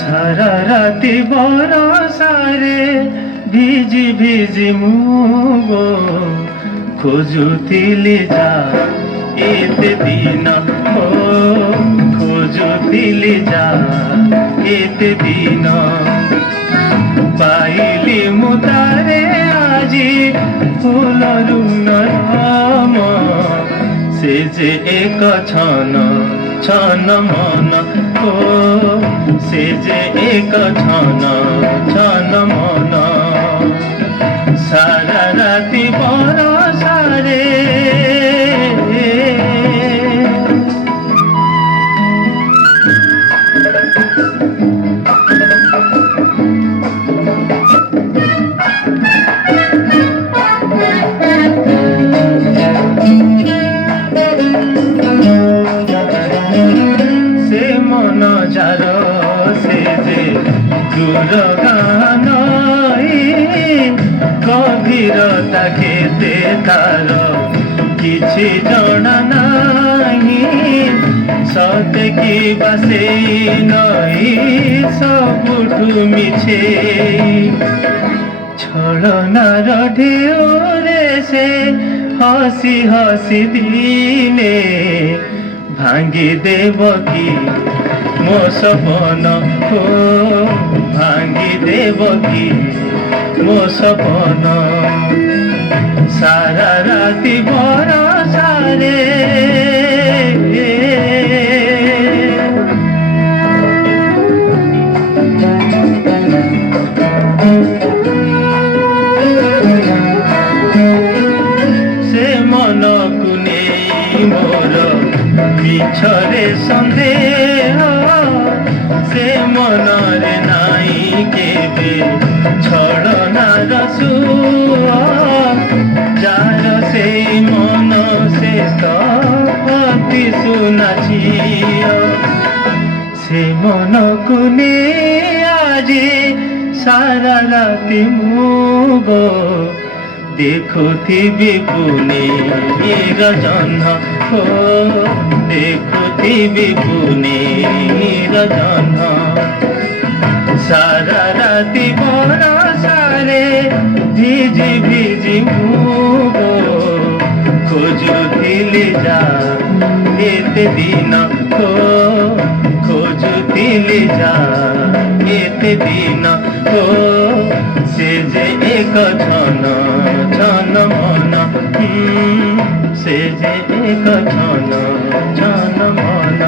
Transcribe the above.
সারা রাতি বরষারে ভিজি ভিজি মুগো খোঁজুতিলি যা এতে দিন ও খোঁজুতিলি যা এতে দিন পাইলি মুতারে আজি ফুলরু নরম সে যে এক ছন ছন মন ও সে যে এক ছন ছন মন সারা রাতি বরষারে সে মন যার সে যে দূর গান গভীরতা কেতে তার কিছু জনা নাহি সতে কি বা সেই নই ସବୁଠୁ মিছে ছলনার ঢেউরে সে হসি হসি দিনে ভাঙ্গি দেব কি মো সপন ও ভাঙ্গি দেব কি মো সপন সারা রাতি বরষারে সে মনকু নেই মোর মিছরে সন্দেহ সে মনরে নাই কেবে ছলনার সুর যার সেই মন সে তো অতি সুনা ঝিও সে মনকু নেই আজি সারা রাতি মুগো দেখুথিবি পুনের জহ্ন ও দেখুথিবি পুনের জহ্ন সারা রাতি বরষারে ভিজি ভিজি মুগো খোঁজুথিলি যা এতে দিন ও খোঁজুথিলি যা এতে দিন ও সে যে এক ছন ছন মন সে যে এক ছন ছন মন